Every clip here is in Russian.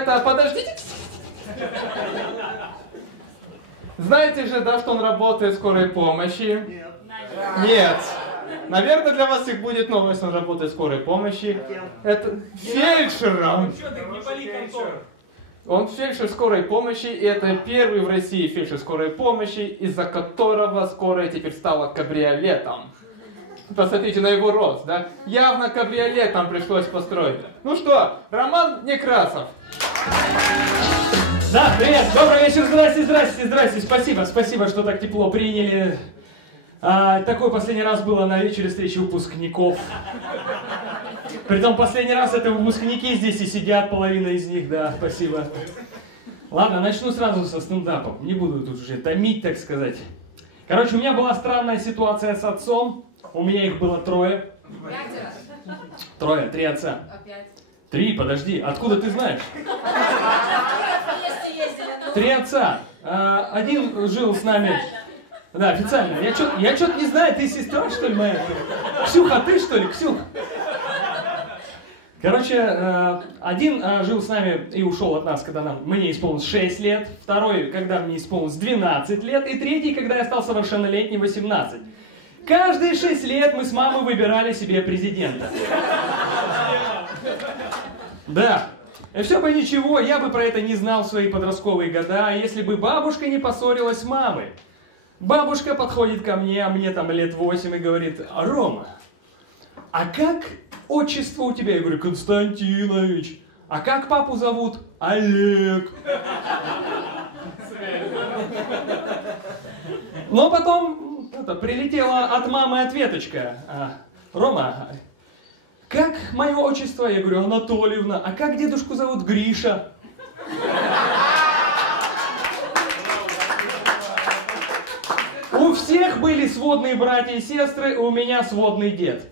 Это, подождите. Знаете же, да, что он работает в скорой помощи? Нет. Наверное, для вас их будет новость, он работает в скорой помощи. Это фельдшером. Он фельдшер скорой помощи, и это первый в России фельдшер скорой помощи, из-за которого скорая теперь стала кабриолетом. Посмотрите на его рост, да? Явно кабриолетом пришлось построить. Ну что, Роман Некрасов. Да, привет, добрый вечер, здрасте. Спасибо, что так тепло приняли. Такой последний раз было на вечере встречи выпускников. Притом последний раз это выпускники здесь и сидят, половина из них, да, спасибо. Ладно, начну сразу со стендапом. Не буду тут уже томить, так сказать. Короче, у меня была странная ситуация с отцом. У меня их было 3. 3, 3 отца. 3, подожди, откуда ты знаешь? 3 отца. Один жил с нами. Да, официально. Я что-то не знаю, ты сестра, что ли, моя? Ксюха, ты, что ли, Ксюх? Короче, один жил с нами и ушел от нас, когда мне исполнилось 6 лет. Второй, когда мне исполнилось 12 лет. И третий, когда я стал совершеннолетним, 18. Каждые 6 лет мы с мамой выбирали себе президента. Да. И все бы ничего, я бы про это не знал в свои подростковые года, если бы бабушка не поссорилась с мамой. Бабушка подходит ко мне, а мне там лет 8, и говорит: Рома, а как отчество у тебя? Я говорю: Константинович. А как папу зовут? Олег. Но потом прилетела от мамы ответочка: Рома, как мое отчество? Я говорю: Анатольевна. А как дедушку зовут? Гриша. У всех были сводные братья и сестры, у меня сводный дед.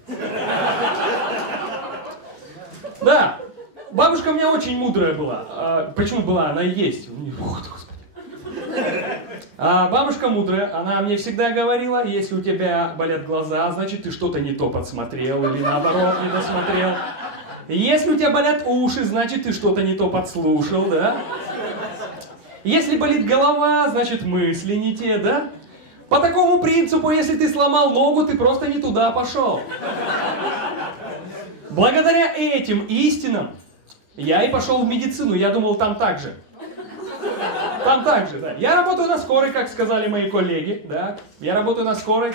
Да, бабушка у меня очень мудрая была. Почему была? Она и есть. Бабушка мудрая, она мне всегда говорила: если у тебя болят глаза, значит ты что-то не то подсмотрел или наоборот не досмотрел. Если у тебя болят уши, значит ты что-то не то подслушал, да? Если болит голова, значит мысли не те, да? По такому принципу, если ты сломал ногу, ты просто не туда пошел. Благодаря этим истинам я и пошел в медицину. Я думал, там так же. Там так же, да. Я работаю на скорой, как сказали мои коллеги, да. Я работаю на скорой.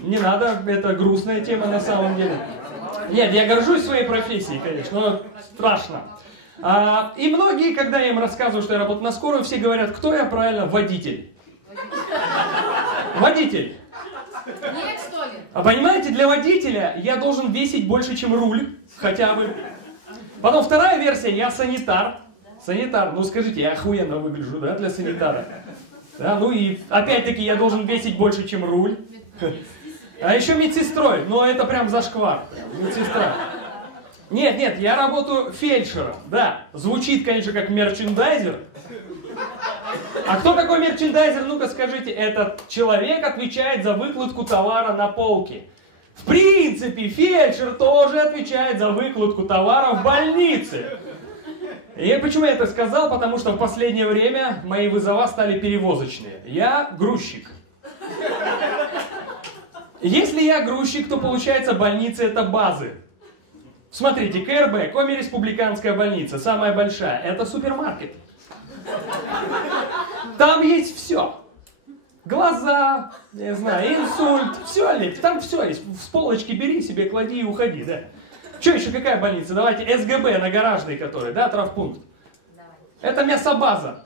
Не надо, это грустная тема на самом деле. Нет, я горжусь своей профессией, конечно, но страшно. И многие, когда я им рассказываю, что я работаю на скорой, все говорят: кто я? Правильно, водитель. Водитель. Нет, что ли? А понимаете, для водителя я должен весить больше, чем руль, хотя бы. Потом вторая версия, я санитар. Санитар, ну скажите, я охуенно выгляжу, да, для санитара? Да, ну и опять-таки я должен весить больше, чем руль. А еще медсестрой, но это прям зашквар. Медсестра. Нет, я работаю фельдшером, да. Звучит, конечно, как мерчендайзер. А кто такой мерчендайзер? Ну-ка скажите. Этот человек отвечает за выкладку товара на полке. В принципе, фельдшер тоже отвечает за выкладку товара в больнице. И почему я это сказал? Потому что в последнее время мои вызова стали перевозочные. Я грузчик. Если я грузчик, то получается больница это базы. Смотрите, КРБ, Коми-республиканская больница, самая большая, это супермаркет. Там есть все. Глаза, не знаю, инсульт, все, Олег, там все есть. С полочки бери себе, клади и уходи, да. Что еще, какая больница? Давайте СГБ на Гаражной, который, да, травмпункт. Это мясобаза.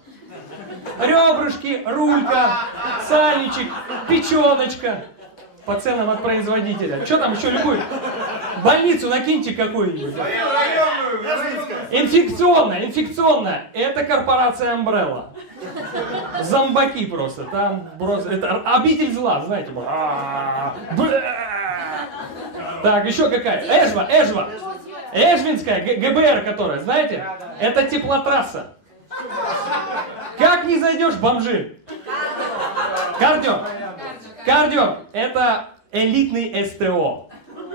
Ребрышки, рулька, сальничек, печеночка. По ценам от производителя. Что там еще, любую больницу накиньте какую-нибудь. Инфекционная. Это корпорация Umbrella. Зомбаки просто. Там просто. Это обитель зла, знаете. Так, еще какая? Эжва. Эжвинская, ГБР, которая, знаете? Это теплотрасса. Как не зайдешь, бомжи? Кардио. Это элитный СТО.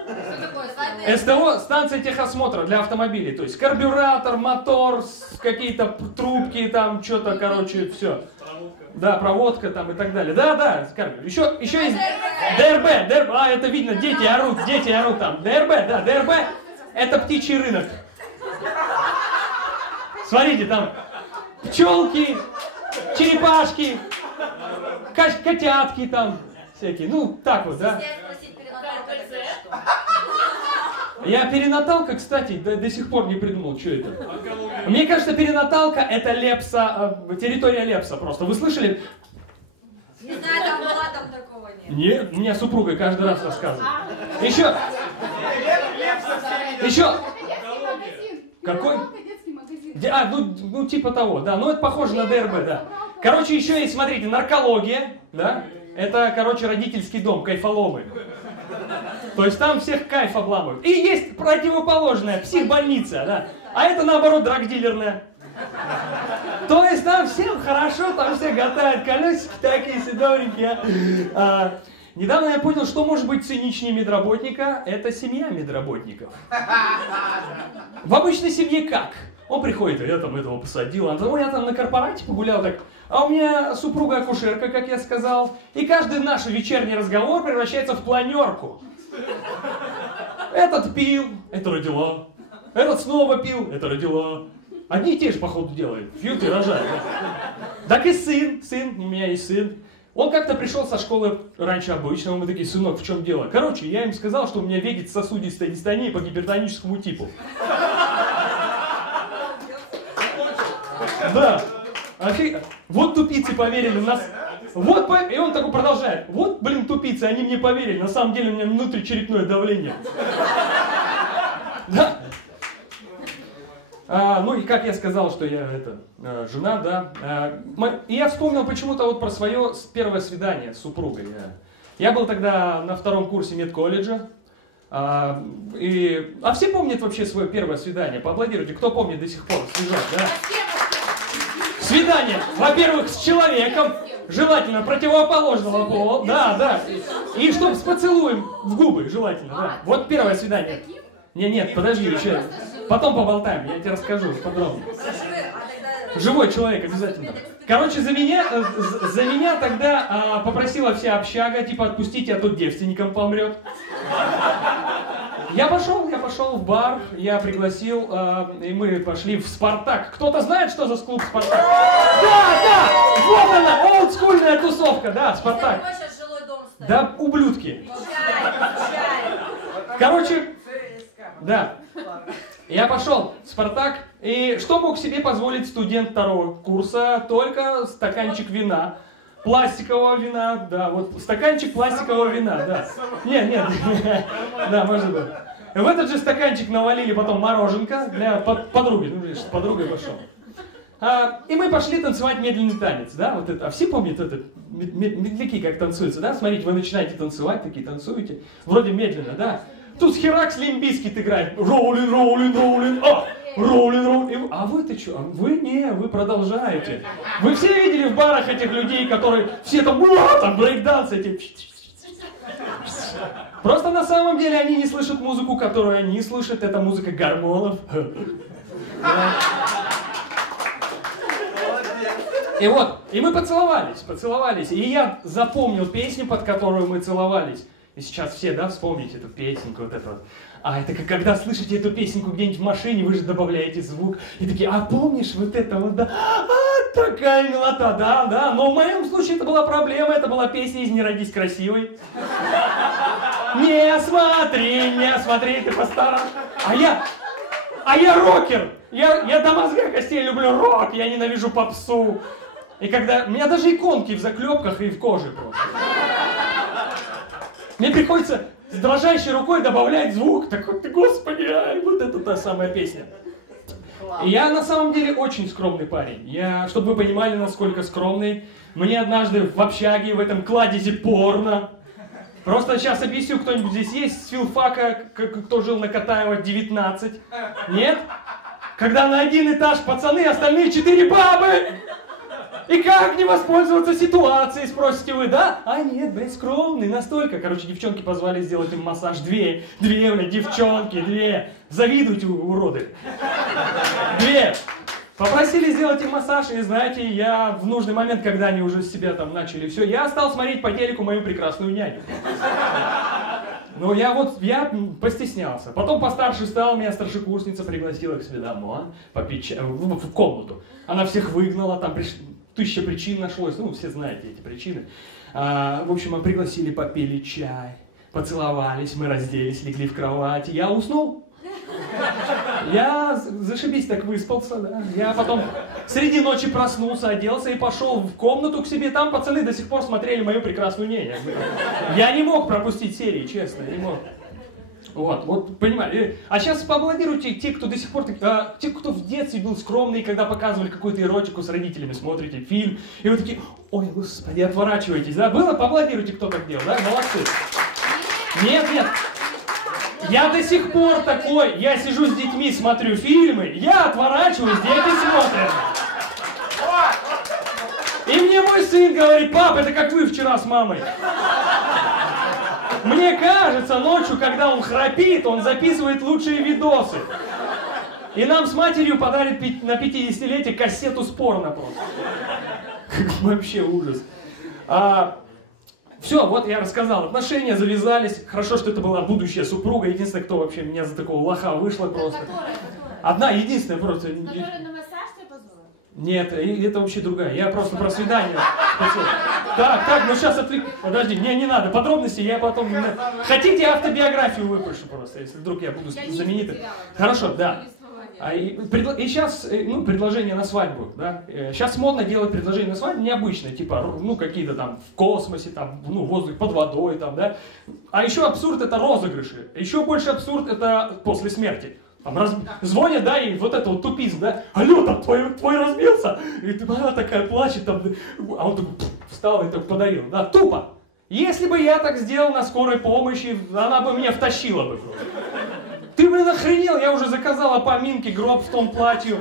Что такое? Свадебный СТО, станция техосмотра для автомобилей. То есть карбюратор, мотор, какие-то трубки, там что-то, короче, все. Да, проводка там и так далее. Да, еще есть ДРБ, это видно, дети орут там. ДРБ, это птичий рынок. Смотрите, там пчелки, черепашки, котятки там всякие. Ну, так вот, да. Я перинаталка, кстати, до сих пор не придумал, что это. Мне кажется, перинаталка это Лепса, территория Лепса просто. Вы слышали? Не знаю, там была, там такого нет. Нет, у меня супруга каждый раз рассказывает. Еще. Какой? Ну типа того, да. Ну это похоже на ДРБ, да. Короче, еще есть, смотрите, наркология, да. Это, короче, родительский дом, кайфоломы. То есть там всех кайф обламывают. И есть противоположная, психбольница, да. А это наоборот драгдилерная. То есть там всем хорошо, там все катают колесики такие седоренькие. Недавно я понял, что может быть циничнее медработника. Это семья медработников. В обычной семье как? Он приходит, я там этого посадил, я там на корпорате погулял так. А у меня супруга акушерка, как я сказал. И каждый наш вечерний разговор превращается в планерку. Этот пил, это родила. Этот снова пил, это родила. Одни и те же, походу, делают. Пьют и рожают. Так и сын, у меня есть сын. Он как-то пришел со школы раньше обычного, мы такие: сынок, в чем дело? Короче, я им сказал, что у меня вегетососудистая дистония по гипертоническому типу. Да. Вот тупицы поверили в нас. Вот, и он такой продолжает. Вот, блин, тупицы, они мне поверили. На самом деле у меня внутричерепное давление. Да. Ну и как я сказал, что я жена, да. И я вспомнил почему-то вот про свое первое свидание с супругой. Я был тогда на 2-м курсе медколледжа. А все помнят вообще свое первое свидание? Поаплодируйте, кто помнит до сих пор? Свежак, да? Свидание, во-первых, с человеком, желательно противоположного пола, да. И чтобы с поцелуем в губы, желательно, да. Вот первое свидание. Нет, подожди, еще. Потом поболтаем, я тебе расскажу подробно. Живой человек обязательно. Короче, за меня тогда попросила вся общага, типа, отпустите, а тут девственником помрет. Я пошел в бар, я пригласил, и мы пошли в «Спартак». Кто-то знает, что за клуб «Спартак»? Да, вот она, олдскульная тусовка, да, «Спартак». Да, ублюдки. Короче, да, я пошел в «Спартак», и что мог себе позволить студент 2-го курса? Только стаканчик вина. Пластикового вина, да, вот стаканчик пластикового вина, да. Нет, да, может быть. В этот же стаканчик навалили потом мороженка для подруги, ну, видишь, с подругой пошел. И мы пошли танцевать медленный танец, да, вот это. А все помнят этот, медляки как танцуются, да? Смотрите, вы начинаете танцевать, такие танцуете, вроде медленно, да. Тут Херакс Лимбискит играет, роулин, роулин, роулин. А вы-то что? Вы продолжаете. Вы все видели в барах этих людей, которые все там брейкданс эти. Просто на самом деле они не слышат музыку, которую они слышат. Это музыка гормонов. И мы поцеловались. И я запомнил песню, под которую мы целовались. И сейчас все, да, вспомните эту песенку, вот эту вот. Это как когда слышите эту песенку где-нибудь в машине, вы же добавляете звук. И такие: а помнишь вот это вот, да? Такая милота, да. Но в моем случае это была проблема, это была песня из «Не родись красивой». Не смотри, ты по-старому. А я рокер. Я до мозга костей люблю рок, я ненавижу попсу. И когда... У меня даже иконки в заклепках и в коже просто. Мне приходится с дрожащей рукой добавлять звук. Такой: ты, господи, вот это та самая песня. И я на самом деле очень скромный парень. Чтобы вы понимали, насколько скромный, мне однажды в общаге, в этом кладезе порно. Просто сейчас объясню, кто-нибудь здесь есть с филфака, кто жил на Катаева 19? Нет? Когда на один этаж пацаны, остальные 4 бабы. И как не воспользоваться ситуацией, спросите вы, да? А нет, блядь, скромный настолько. Короче, девчонки позвали сделать им массаж. Две, блядь, девчонки, две. Завидуйте, уроды. Две. Попросили сделать им массаж, и знаете, я в нужный момент, когда они уже с себя там начали все, я стал смотреть по телеку мою прекрасную няню. Ну, я постеснялся. Потом постарше стал, меня старшекурсница пригласила к себе домой, попить чай, в комнату. Она всех выгнала, там 1000 причин нашлось, ну, все знаете эти причины. В общем, мы пригласили, попили чай, поцеловались, мы разделись, легли в кровать, я уснул. Я зашибись так выспался, да. Я потом среди ночи проснулся, оделся и пошел в комнату к себе. Там пацаны до сих пор смотрели мою прекрасную няню. Я не мог пропустить серии, честно, не мог. Вот, понимаете. А сейчас поаплодируйте те, кто до сих пор, те, кто в детстве был скромный, когда показывали какую-то эротику с родителями, смотрите фильм, и вы такие, ой, господи, отворачиваетесь, да? Было? Поаплодируйте, кто так делал, да? Молодцы. Нет. Я до сих пор такой, я сижу с детьми, смотрю фильмы, я отворачиваюсь, дети смотрят. И мне мой сын говорит, пап, это как вы вчера с мамой. Мне кажется, ночью, когда он храпит, он записывает лучшие видосы. И нам с матерью подарит на 50-летие кассету с порно просто. Вообще ужас. Все, вот я рассказал, отношения завязались, хорошо, что это была будущая супруга, единственная, кто вообще меня за такого лоха вышла просто. Одна, единственная просто. Которая на массаж тебя позвала? Нет, это вообще другая, я просто про свидание. Так, ну сейчас отвлеку. Подожди, не надо, подробности я потом... Хотите, автобиографию выпишу просто, если вдруг я буду знаменитым. Хорошо, да. И сейчас, предложение на свадьбу, да, сейчас модно делать предложение на свадьбу необычное, типа, какие-то там в космосе, там, воздух под водой, там, да. А еще абсурд это розыгрыши, еще больше абсурд это после смерти. Там звонят, да, и вот это вот тупизм, да, алло, там твой разбился, и ты, такая плачет, там, а он такой встал и так подарил, да, тупо. Если бы я так сделал на скорой помощи, она бы меня втащила бы. Ты, блин, охренел, я уже заказала поминки, гроб в том платье.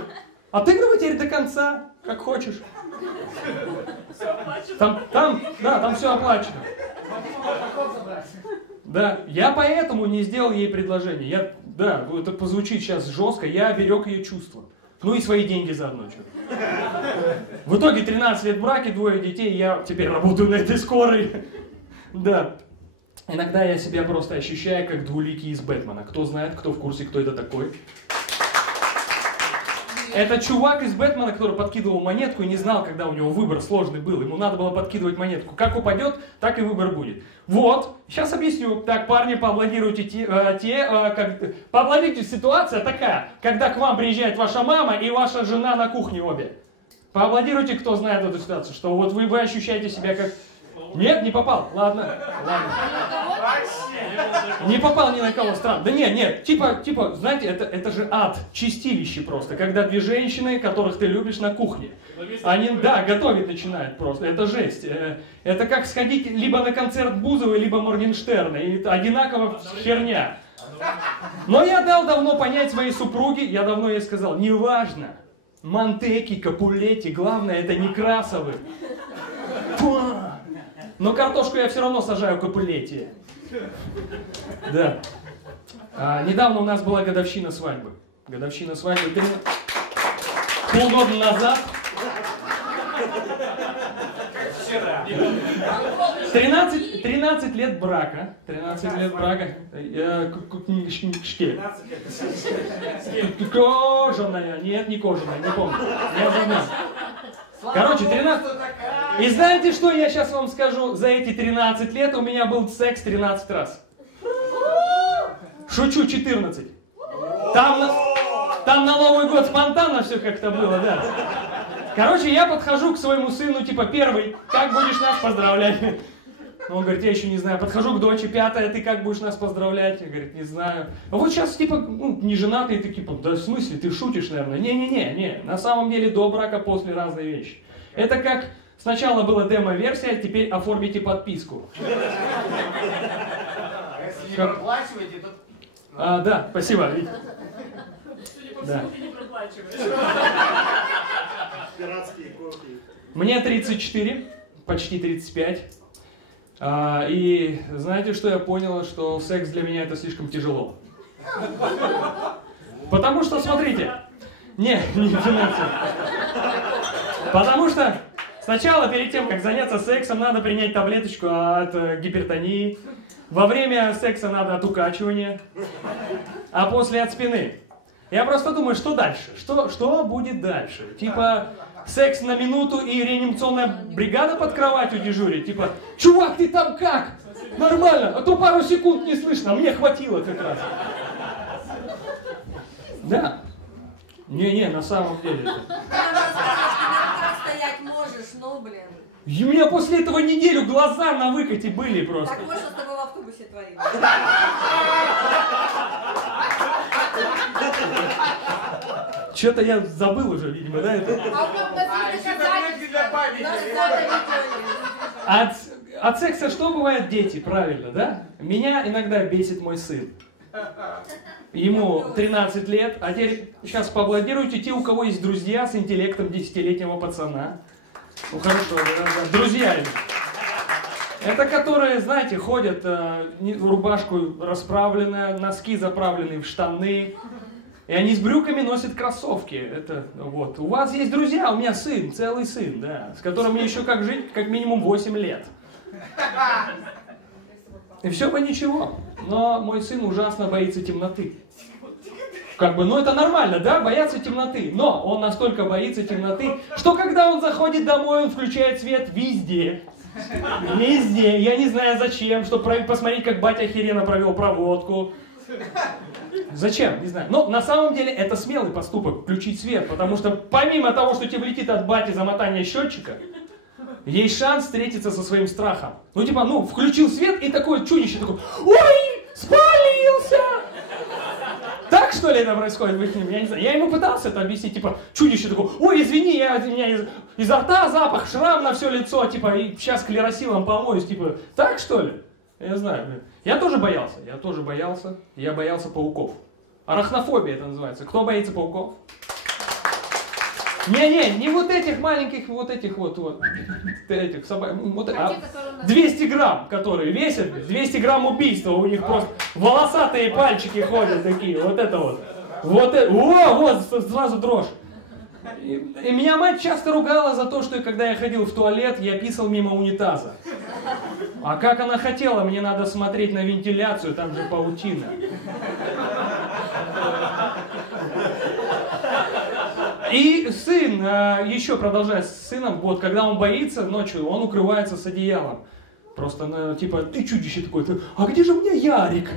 Отыгрывай теперь до конца, как хочешь. Там все оплачено. Да, я поэтому не сделал ей предложение. Это позвучит сейчас жестко, я берег ее чувства. Ну и свои деньги заодно. В итоге 13 лет в браке, 2 детей, я теперь работаю на этой скорой. Да. Иногда я себя просто ощущаю как двуликий из Бэтмена. Кто знает, кто в курсе, кто это такой? Это чувак из Бэтмена, который подкидывал монетку и не знал, когда у него выбор сложный был. Ему надо было подкидывать монетку. Как упадет, так и выбор будет. Вот, сейчас объясню. Так, парни, поаплодируйте поаплодируйте, ситуация такая, когда к вам приезжает ваша мама и ваша жена на кухне обе. Поаплодируйте, кто знает эту ситуацию, что вот вы ощущаете себя как... Нет, не попал. Ладно. Не попал ни на кого, странно. Да нет, типа, знаете, это же ад, чистилище просто, когда две женщины, которых ты любишь, на кухне. Они, готовить начинают просто, это жесть. Это как сходить либо на концерт Бузовой, либо Моргенштерна, и это одинаково херня. Но я дал давно понять своей супруге, я давно ей сказал, неважно, Монтеки, Капулетти, главное, это не Красовы. Но картошку я все равно сажаю Капулетти. Да. Недавно у нас была годовщина свадьбы. Годовщина свадьбы полгода назад. 13 лет брака. 13 лет брака. Кожаная. Нет, не кожаная, не помню. Короче, 13... И знаете, что я сейчас вам скажу? За эти 13 лет у меня был секс 13 раз. Шучу, 14. Там на Новый год спонтанно все как-то было, да. Короче, я подхожу к своему сыну, типа, первый, как будешь нас поздравлять? Он говорит, я еще не знаю. Подхожу к дочери, 5-я, ты как будешь нас поздравлять? Я говорит, не знаю. А вот сейчас, типа, не женатый, ты типа, да в смысле, ты шутишь, наверное? Не. На самом деле до брака, после разные вещи. Это как сначала была демо-версия, теперь оформите подписку. Если не проплачиваете, то... Да, спасибо. Да. Пиратские копии. Мне 34, почти 35. И знаете, что я понял? Что секс для меня это слишком тяжело. Потому что, смотрите, не финансово. Потому что сначала, перед тем, как заняться сексом, надо принять таблеточку от гипертонии. Во время секса надо от укачивания, а после от спины. Я просто думаю, что дальше? Что будет дальше? Типа, секс на минуту и реанимационная бригада под кроватью дежурит? Типа, чувак, ты там как? Нормально, а то пару секунд не слышно, а мне хватило как раз. Да. Не, на самом деле. Как стоять можешь, ну блин. И у меня после этого неделю глаза на выкате были просто. Так вот, что с тобой в автобусе творится. Что-то я забыл уже, видимо, да, это? еще таблетки для памяти. От секса что бывает, дети, правильно, да? Меня иногда бесит мой сын. Ему 13 лет, а теперь сейчас поаплодируйте те, у кого есть друзья с интеллектом 10-летнего пацана. Ну хорошо, да. Друзья. Это которые, знаете, ходят, рубашку расправленная, носки заправленные в штаны. И они с брюками носят кроссовки. Это вот. У вас есть друзья, у меня сын, целый сын, да, с которым мне еще как жить, как минимум 8 лет. И все бы ничего. Но мой сын ужасно боится темноты. Как бы, ну это нормально, да, бояться темноты. Но он настолько боится темноты, что когда он заходит домой, он включает свет везде. Везде. Я не знаю зачем, чтобы посмотреть, как батя охеренно провел проводку. Зачем? Не знаю. Но на самом деле это смелый поступок, включить свет. Потому что помимо того, что тебе влетит от бати замотание счетчика, есть шанс встретиться со своим страхом. Ну типа, включил свет и такое чудище такое: ой, спалился! Так что ли это происходит в их ним? Я не знаю. Я ему пытался это объяснить, типа, чудище такое: ой, извини, у меня изо рта запах, шрам на все лицо, типа, и сейчас клеросилом помоюсь, типа, так что ли? Я знаю, блин. Я тоже боялся. Я боялся пауков. Арахнофобия это называется. Кто боится пауков? Не вот этих маленьких, вот этих этих собак. Вот, 200 грамм, которые весят, 200 грамм убийства, у них просто волосатые пальчики ходят такие, вот это вот. Вот сразу дрожь. И меня мать часто ругала за то, что когда я ходил в туалет, я писал мимо унитаза. А как она хотела, мне надо смотреть на вентиляцию, там же паутина. И сын, еще продолжая с сыном, вот, когда он боится ночью, он укрывается с одеялом. Просто, типа, ты чудище такое, а где же у меня Ярик?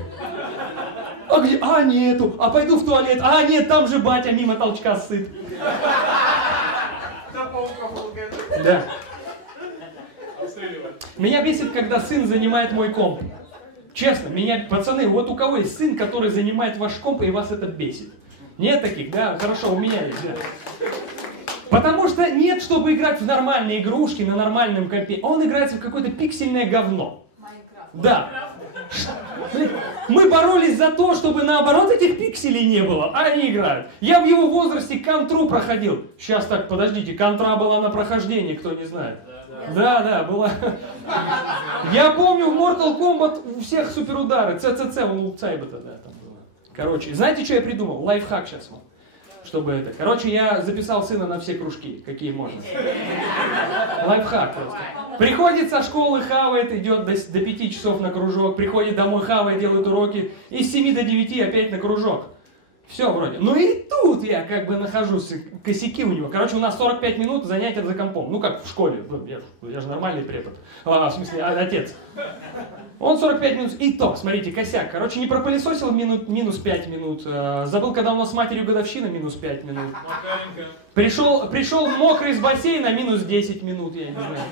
А где? А, нету. А пойду в туалет. А, нет, там же батя мимо толчка сыт. Да. Меня бесит, когда сын занимает мой комп. Честно, пацаны, вот у кого есть сын, который занимает ваш комп, и вас это бесит? Нет таких, да? Хорошо, у меня есть, да. Потому что нет, чтобы играть в нормальные игрушки на нормальном компе. Он играется в какое-то пиксельное говно. Да. Мы боролись за то, чтобы наоборот этих пикселей не было, а они играют. Я в его возрасте контру проходил. Сейчас так, подождите, контра была на прохождении, кто не знает. Да, была. Я помню в Mortal Kombat у всех суперудары. ЦЦЦ, у Цайбета, да, там было. Короче, знаете, что я придумал? Лайфхак сейчас вам. Чтобы это. Короче, я записал сына на все кружки, какие можно. Лайфхак просто. Приходит со школы, хавает, идет до 5 часов на кружок, приходит домой, хавает, делает уроки, и с 7 до 9 опять на кружок. Все вроде. Ну и тут я как бы нахожусь, косяки у него. Короче, у нас 45 минут занятия за компом. Ну как в школе, я же нормальный препод. В смысле, отец. Он 45 минут, и то, смотрите, косяк. Короче, не пропылесосил минус 5 минут. Забыл, когда у нас с матерью годовщина, минус 5 минут. Пришел мокрый с бассейна, минус 10 минут, я не знаю.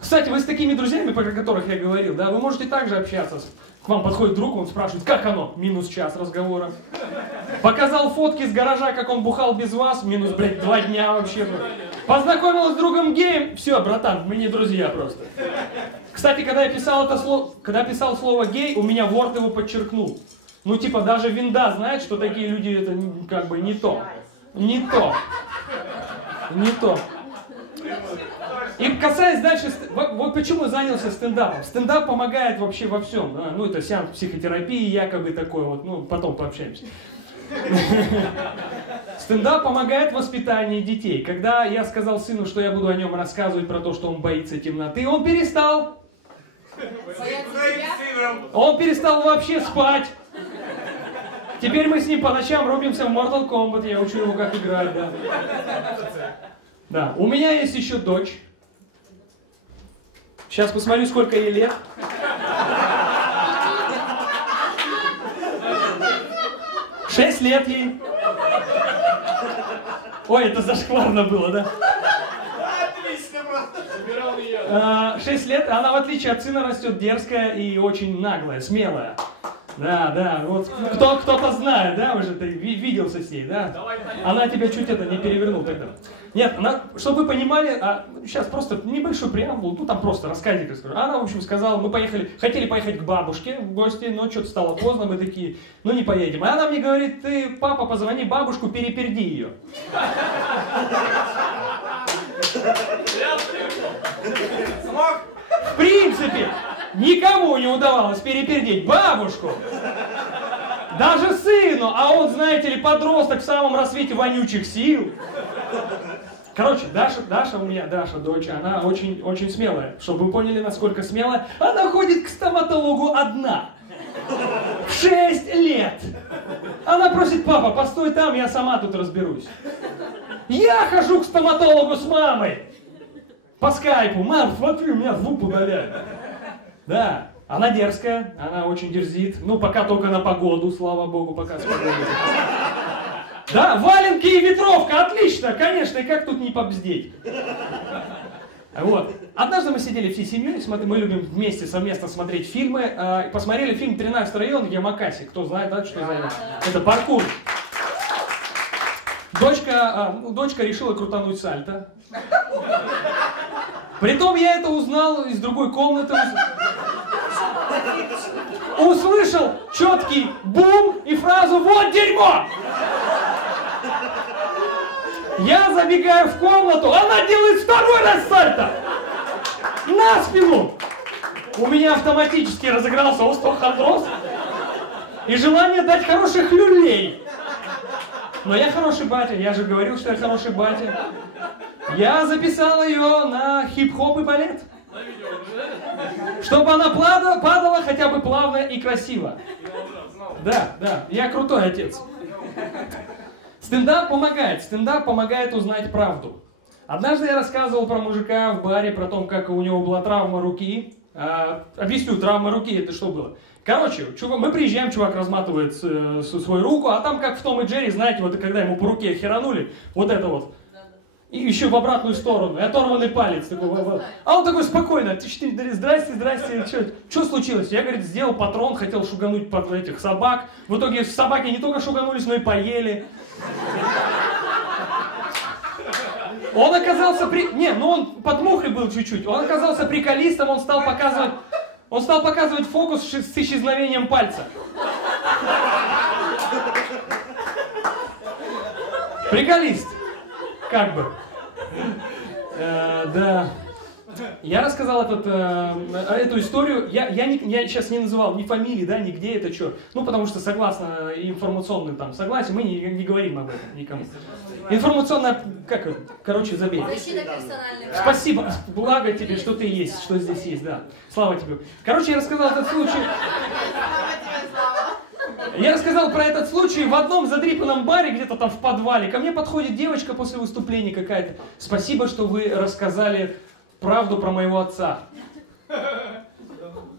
Кстати, вы с такими друзьями, про которых я говорил, да, вы можете также общаться. К вам подходит друг, он спрашивает, как оно? Минус час разговора. Показал фотки с гаража, как он бухал без вас, минус, 2 дня вообще. Познакомился с другом геем, все, братан, мы не друзья просто. Кстати, когда я писал это слово, писал слово гей, у меня Word его подчеркнул. Ну, типа, даже Винда знает, что такие люди, это как бы не то. Не то. Не то. И касаясь дальше, вот почему я занялся стендапом. Стендап помогает вообще во всем. Да? Ну, это сеанс психотерапии якобы такой вот, ну, потом пообщаемся. Стендап помогает в воспитании детей. Когда я сказал сыну, что я буду о нем рассказывать про то, что он боится темноты, он перестал. Он перестал вообще спать. Теперь мы с ним по ночам рубимся в Mortal Kombat, я учу его как играть, да. Да, у меня есть еще дочь. Сейчас посмотрю, сколько ей лет. 6 лет ей. Ой, это зашкварно было, да? Отлично просто. 6 лет, она в отличие от сына растет дерзкая и очень наглая, смелая. Да, да, вот кто-то знает, да, уже ты виделся с ней, да? Она тебя чуть это не перевернула тогда. Нет, она, чтобы вы понимали, сейчас просто небольшой преамбул, ну там просто рассказик расскажу. Она, в общем, сказала, мы хотели поехать к бабушке в гости, но что-то стало поздно, мы такие, ну не поедем. И она мне говорит, ты, папа, позвони бабушку, переперди ее. Смог? В принципе, никому не удавалось перепердеть бабушку. Даже сыну, а он, знаете ли, подросток в самом рассвете вонючих сил. Короче, Даша у меня, дочь, она очень, очень смелая. Чтобы вы поняли, насколько смелая, она ходит к стоматологу одна. В 6 лет. Она просит, папа, постой там, я сама тут разберусь. Я хожу к стоматологу с мамой. По скайпу. Мам, смотри, у меня зуб удаляют. Да, она дерзкая, она очень дерзит. Ну, пока только на погоду, слава богу, пока с погодой. Да, валенки и ветровка, отлично, конечно, и как тут не побздеть. Вот. Однажды мы сидели всей семьей, мы любим вместе совместно смотреть фильмы. Посмотрели фильм «13-й район» Ямакаси. Кто знает, да, что за это паркур. Дочка решила крутануть сальто. Притом я это узнал из другой комнаты. Услышал четкий бум и фразу «Вот дерьмо!». Я забегаю в комнату, она делает второй раз сальто! На спину! У меня автоматически разыгрался остеохондроз и желание дать хороших люлей. Но я хороший батя, я же говорил, что я хороший батя. Я записал ее на хип-хоп и балет. Чтобы она падала хотя бы плавно и красиво. Да, я крутой отец. Стендап помогает узнать правду. Однажды я рассказывал про мужика в баре, про то, как у него была травма руки. Объясню, травма руки, это что было? Короче, мы приезжаем, чувак разматывает свою руку, а там, как в Том и Джерри, знаете, вот когда ему по руке херанули, вот это вот. И еще в сторону, и оторванный палец. Такой, а он такой спокойно, здрасте, что случилось? Я, говорит, сделал патрон, хотел шугануть под этих собак. В итоге собаки не только шуганулись, но и поели. Он оказался он под мухой был чуть-чуть. Он оказался приколистом, он стал показывать фокус с исчезновением пальца. Приколист. Как бы. Да. Я рассказал эту историю. Я сейчас не называл ни фамилии, да, ни где это что. Ну, потому что согласно информационным там согласию, мы не говорим об этом никому. Информационная, забей. Спасибо, благо тебе, что ты есть, что здесь есть, да. Слава тебе. Короче, я рассказал этот случай. Я рассказал про этот случай в одном задрипанном баре, где-то там в подвале. Ко мне подходит девочка после выступления какая-то. Спасибо, что вы рассказали правду про моего отца.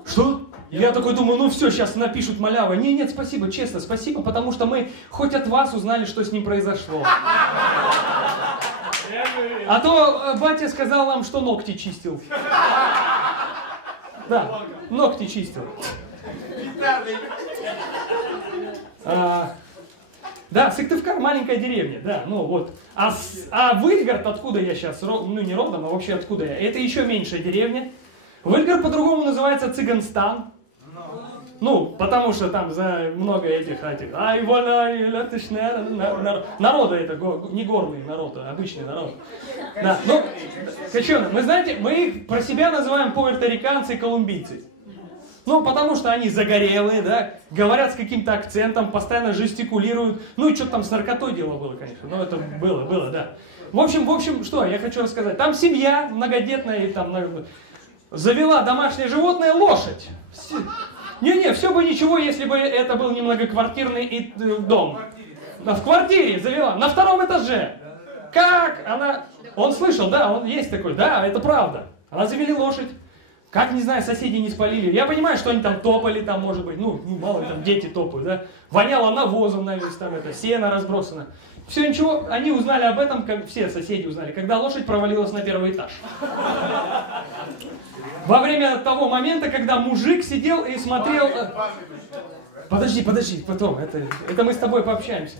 Что? Я такой думаю, ну все, сейчас напишут малявы. Нет, спасибо, честно, спасибо, потому что мы хоть от вас узнали, что с ним произошло. А то батя сказал нам, что ногти чистил. Да, ногти чистил. Да, Сыктывкар маленькая деревня, да, ну вот. А Выльгард, откуда я сейчас, ну не родом, а вообще откуда я, это еще меньшая деревня. Выльгард по-другому называется Цыганстан. Ну, потому что там за много этих, ай, валя, народа это, не горный народ, а обычный народ. Да, ну, качены, мы знаете, мы их про себя называем пуэрториканцы и колумбийцы. Ну, потому что они загорелые, да, говорят с каким-то акцентом, постоянно жестикулируют. Ну, и что-то там с наркотой дело было, конечно, но это было, да. В общем, что я хочу рассказать. Там семья многодетная, и там завела домашнее животное лошадь. Не, все бы ничего, если бы это был не многоквартирный дом. В квартире завела, на 2-м этаже. Как она... Он слышал, да, он есть такой, да, это правда. Она завели лошадь. Как, не знаю, соседи не спалили. Я понимаю, что они там топали, там, может быть, ну мало ли, там дети топают, да. Воняло навозом на весь, там, сено разбросано. Все, ничего, они узнали об этом, как все соседи узнали, когда лошадь провалилась на 1-й этаж. Во время того момента, когда мужик сидел и смотрел... Подожди, потом, это мы с тобой пообщаемся.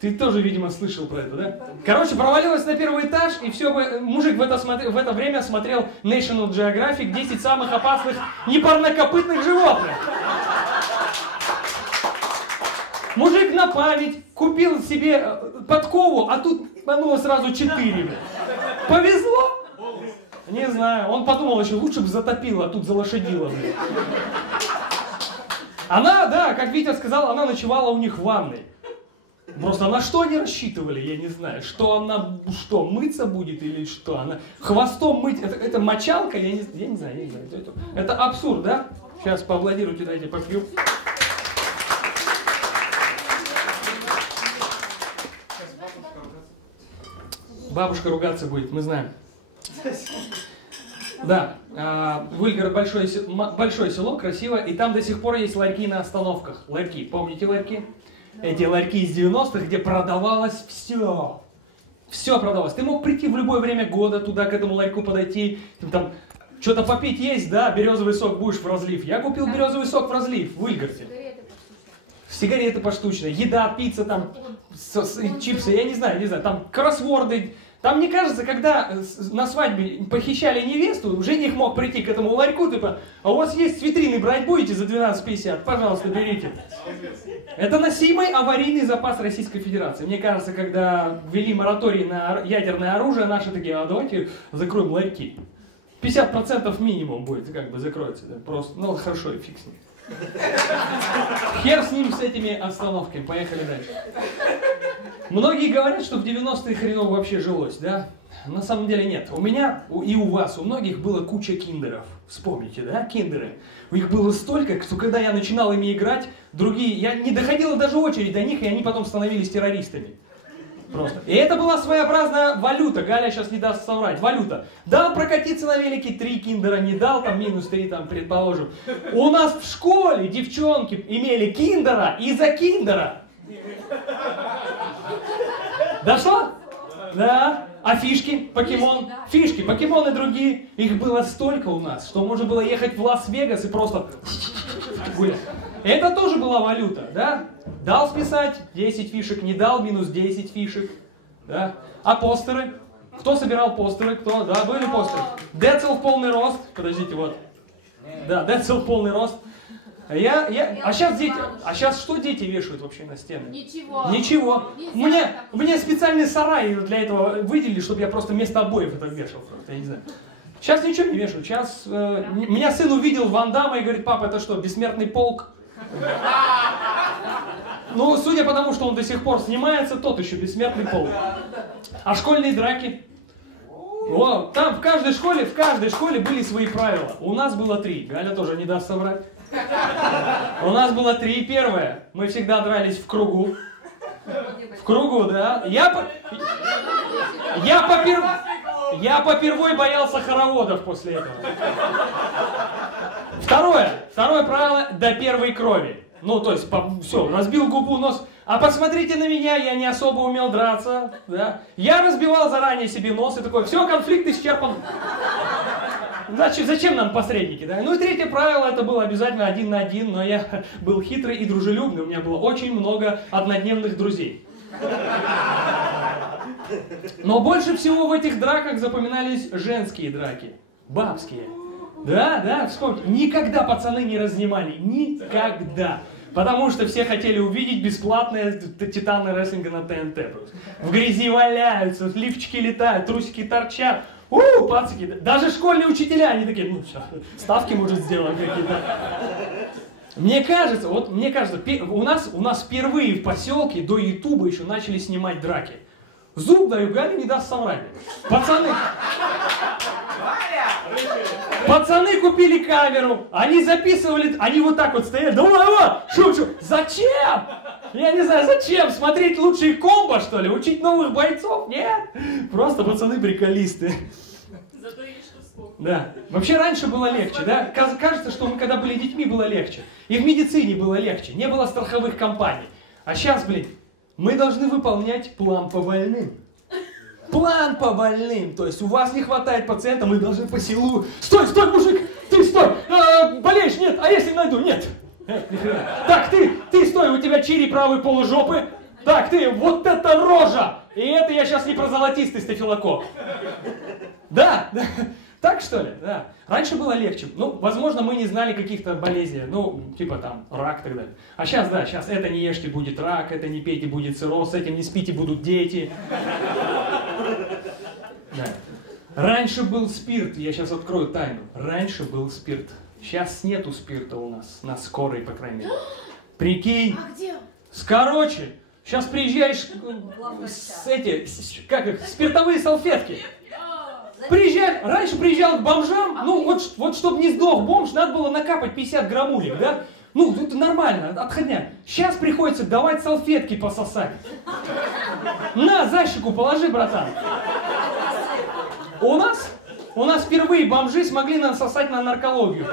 Ты тоже, видимо, слышал про это, да? Короче, провалилась на 1-й этаж, и все, мужик в это время смотрел National Geographic 10 самых опасных непарнокопытных животных. Мужик на память купил себе подкову, а тут сразу 4. Повезло? Не знаю. Он подумал еще, лучше бы затопило, а тут залошадило. Она, да, как Витя сказал, она ночевала у них в ванной. Просто на что они рассчитывали, я не знаю. Что она, мыться будет или что? Она хвостом мыть, это мочалка, я не знаю. Это абсурд, да? Сейчас поаплодируйте, дайте попью. Бабушка ругаться будет, мы знаем. Да, Выльгород большое село, красиво, и там до сих пор есть ларьки на остановках. Ларьки, помните ларьки? Эти ларьки из 90-х, где продавалось все. Все продавалось. Ты мог прийти в любое время года туда, к этому ларьку подойти, там что-то попить есть, да, березовый сок будешь в разлив. Я купил березовый сок в разлив в Выльгороде. Сигареты поштучно, еда, пицца, там, чипсы, я не знаю, там кроссворды. Там, мне кажется, когда на свадьбе похищали невесту, жених мог прийти к этому ларьку, типа, а у вас есть с витрины, брать будете за 12,50? Пожалуйста, берите. Это носимый аварийный запас Российской Федерации. Мне кажется, когда ввели мораторий на ядерное оружие, наши такие, а давайте закроем ларьки. 50% минимум будет, как бы закроется. Да? Просто, ну хорошо, фиг с ним. Хер с ним, с этими остановками. Поехали дальше. Многие говорят, что в 90-е хреново вообще жилось, да? На самом деле нет. У меня и у вас, у многих было куча киндеров. Вспомните, да, киндеры? Их было столько, что когда я начинал ими играть, другие, я не доходила даже очередь до них, и они потом становились террористами. Просто. И это была своеобразная валюта. Галя сейчас не даст соврать. Валюта. Дал прокатиться на велике 3 киндера, не дал, там минус 3, там, предположим. У нас в школе девчонки имели киндера из-за киндера. Дошло? Да. А фишки, покемон, фишки, покемоны другие. Их было столько у нас, что можно было ехать в Лас-Вегас и просто гулять. Это тоже была валюта, да? Дал списать 10 фишек, не дал минус 10 фишек. Да? А постеры? Кто собирал постеры? Кто? Да, были постеры. Децл в полный рост. Подождите, вот. Да, Децл в полный рост. А сейчас что дети вешают вообще на стены? Ничего. Мне специальный сарай для этого выделили, чтобы я просто вместо обоев это вешал. Я не знаю. Сейчас ничего не вешают. Сейчас меня сын увидел Ван Дамма и говорит, папа, это что, бессмертный полк? Ну, судя по тому, что он до сих пор снимается, тот еще бессмертный полк. А школьные драки? О, там в каждой школе были свои правила. У нас было 3. Галя тоже не даст соврать. У нас было 3. Первое. Мы всегда дрались в кругу. В кругу, да. Я попервой боялся хороводов после этого. Второе правило — до первой крови. Ну, то есть, все, разбил губу, нос. А посмотрите на меня, я не особо умел драться. Да? Я разбивал заранее себе нос и такой, все, конфликт исчерпан. Зачем нам посредники? Да? Ну и 3 правило, это было обязательно 1 на 1, но я был хитрый и дружелюбный, у меня было очень много однодневных друзей. Но больше всего в этих драках запоминались женские драки, бабские. Да, вспомните. Никогда пацаны не разнимали. Никогда. Потому что все хотели увидеть бесплатные титаны рестлинга на ТНТ. В грязи валяются, лифчики летают, трусики торчат. Пацики. Даже школьные учителя, они такие, ну все, ставки, может, сделаем какие-то. Мне кажется, у нас впервые в поселке до Ютуба еще начали снимать драки. Зуб даю, Галя не даст соврать. Пацаны купили камеру, они записывали, они вот так вот стояли, да шучу, зачем? Я не знаю, зачем? Смотреть лучшие комбо, что ли? Учить новых бойцов? Нет, просто пацаны приколисты. Зато есть что вспомнить. Да. Вообще раньше было легче, да? Кажется, что мы когда были детьми, было легче. И в медицине было легче, не было страховых компаний. А сейчас, мы должны выполнять план по больным. План по больным. То есть у вас не хватает пациента, мы должны по селу... Стой, мужик! Ты стой! Болеешь? Нет. А если найду? Нет. Так, ты стой, у тебя чири правой полужопы. Так, ты, вот это рожа! И это я сейчас не про золотистый стафилококк. Да. Так что ли? Да. Раньше было легче. Ну, возможно, мы не знали каких-то болезней. Ну, типа там рак и так далее. А сейчас, да, сейчас это не ешьте, будет рак, это не пейте, будет цирроз, с этим не спите, будут дети. Да. Раньше был спирт, я сейчас открою тайну. Раньше был спирт. Сейчас нету спирта у нас, на скорой, по крайней мере. Прикинь. А где? Короче, сейчас приезжаешь спиртовые салфетки. Раньше приезжал к бомжам, ну вот чтобы не сдох бомж, надо было накапать 50 граммулек, да? Ну, это нормально, отходняк. Сейчас приходится давать салфетки пососать. На, за щеку положи, братан. У нас впервые бомжи смогли насосать на наркологию.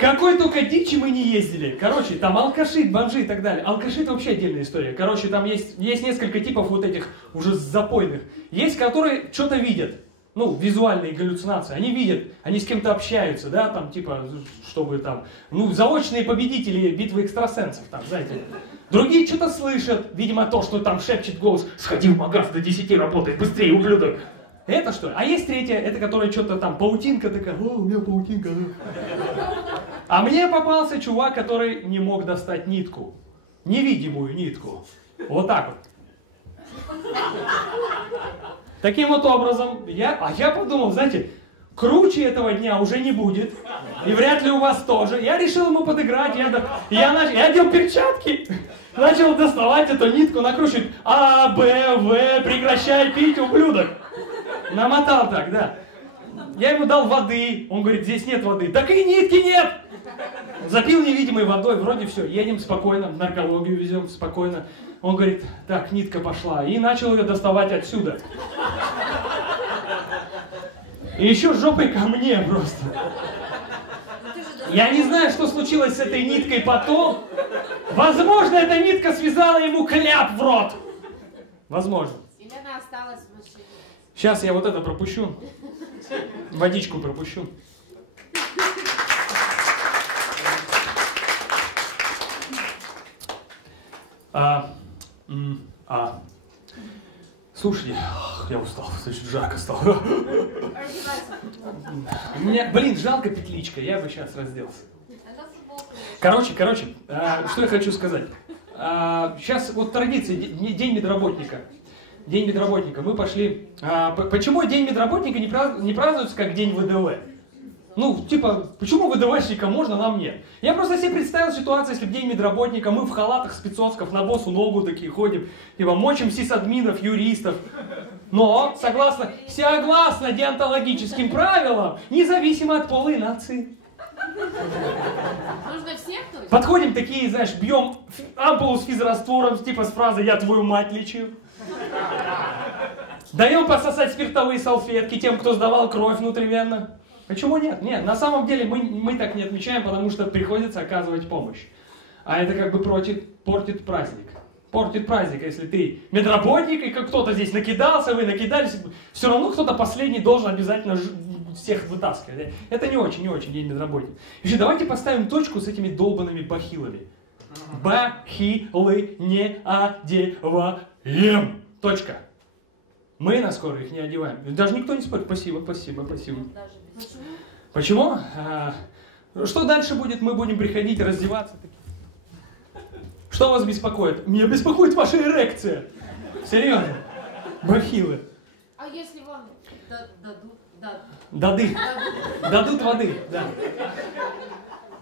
Какой только дичи мы не ездили. Короче, там алкаши, бомжи и так далее. Алкаши — это вообще отдельная история. Короче, там есть несколько типов вот этих уже запойных. Есть, которые что-то видят. Ну, визуальные галлюцинации. Они видят, они с кем-то общаются, да, там, типа, чтобы там... Ну, заочные победители битвы экстрасенсов, там, знаете. Другие что-то слышат. Видимо, то, что там шепчет голос. «Сходи в магаз, до 10 работает, быстрее, ублюдок!» Это что? А есть третья, это которая что-то там, паутинка такая, у меня паутинка. А мне попался чувак, который не мог достать нитку. Невидимую нитку. Вот так вот. Таким вот образом, я подумал, знаете, круче этого дня уже не будет. И вряд ли у вас тоже. Я решил ему подыграть. Я одел перчатки. Начал доставать эту нитку, накручивать. А, Б, В, прекращай пить, ублюдок. Намотал так, да. Я ему дал воды, он говорит, здесь нет воды. Так и нитки нет! Запил невидимой водой, вроде все, едем спокойно, наркологию везем спокойно. Он говорит, так, нитка пошла. И начал ее доставать отсюда. И еще жопой ко мне просто. Я не знаю, что случилось с этой ниткой потом. Возможно, эта нитка связала ему кляп в рот. Возможно. Или она осталась в машине. Сейчас я вот это пропущу. Водичку пропущу. Слушай, я устал, значит, жарко стало. Мне, жалко петличка, я бы сейчас разделся. Короче, что я хочу сказать. Сейчас вот традиция, День медработника. День медработника. Мы пошли... почему День медработника не празднуется как День ВДВ? Ну, типа, почему ВДВшникам можно, нам нет? Я просто себе представил ситуацию, если в День медработника мы в халатах спецовсков на босу ногу такие ходим, типа, мочим сисадминов, юристов. Но, согласно деонтологическим правилам, независимо от пола и нации. Нужно всех точно? Подходим такие, знаешь, бьем ампулу с физраствором, типа с фразой «я твою мать лечил». Даем пососать спиртовые салфетки тем, кто сдавал кровь внутривенно. Почему нет? Нет, на самом деле мы так не отмечаем, потому что приходится оказывать помощь. А это как бы портит праздник. Портит праздник, если ты медработник, и как кто-то здесь накидался, вы накидались, все равно кто-то последний должен обязательно всех вытаскивать. Это не очень День медработника. Еще давайте поставим точку с этими долбанными бахилами. Бахилы не одеваем. Точка. Мы на скорой их не одеваем. Даже никто не спорит. Спасибо, спасибо, спасибо. Почему? Почему? Что дальше будет? Мы будем приходить раздеваться. Что вас беспокоит? Меня беспокоит ваша эрекция. Серьезно. Бахилы. А если вам дадут? Дадут воды, да.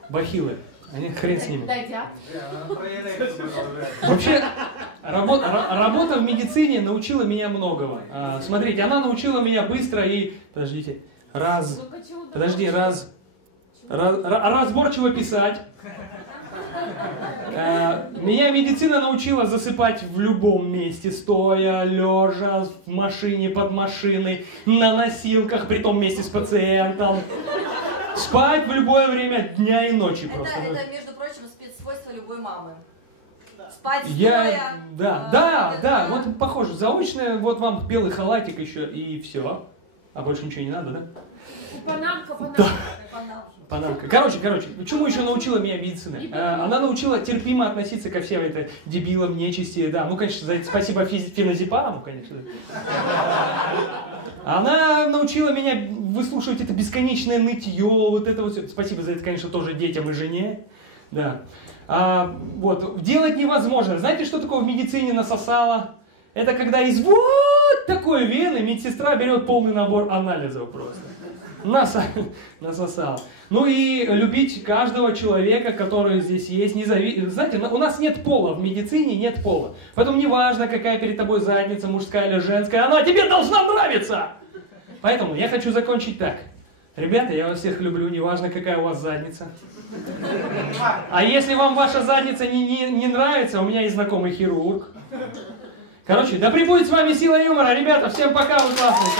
Бахилы. Они хрен с ними. Дадят? Вообще, работа в медицине научила меня многого. Смотрите, она научила меня быстро и... Подождите. Разборчиво писать. Меня медицина научила засыпать в любом месте, стоя, лежа, в машине, под машиной, на носилках, при том месте с пациентом. Спать в любое время дня и ночи просто. Это, между прочим, спецсвойство любой мамы. Спать стоя. Да, вот похоже, заочное, вот вам белый халатик еще и все. А больше ничего не надо, да? Панамка. Панамка. Короче, чему еще научила меня медицина? Она научила терпимо относиться ко всем это дебилам, нечисти, да. Ну, конечно, за это спасибо феназепаму, конечно. Она научила меня выслушивать это бесконечное нытье, вот это вот все. Спасибо за это, конечно, тоже детям и жене. Да. Вот. Делать невозможно. Знаете, что такое в медицине насосало? Это когда из вот такой вены медсестра берет полный набор анализов просто. Насосал. Ну и любить каждого человека, который здесь есть. Знаете, у нас нет пола, в медицине нет пола. Поэтому не важно, какая перед тобой задница, мужская или женская, она тебе должна нравиться. Поэтому я хочу закончить так. Ребята, я вас всех люблю, неважно, какая у вас задница. А если вам ваша задница не нравится, у меня есть знакомый хирург. Короче, да пребудет с вами сила юмора. Ребята, всем пока, вы классные.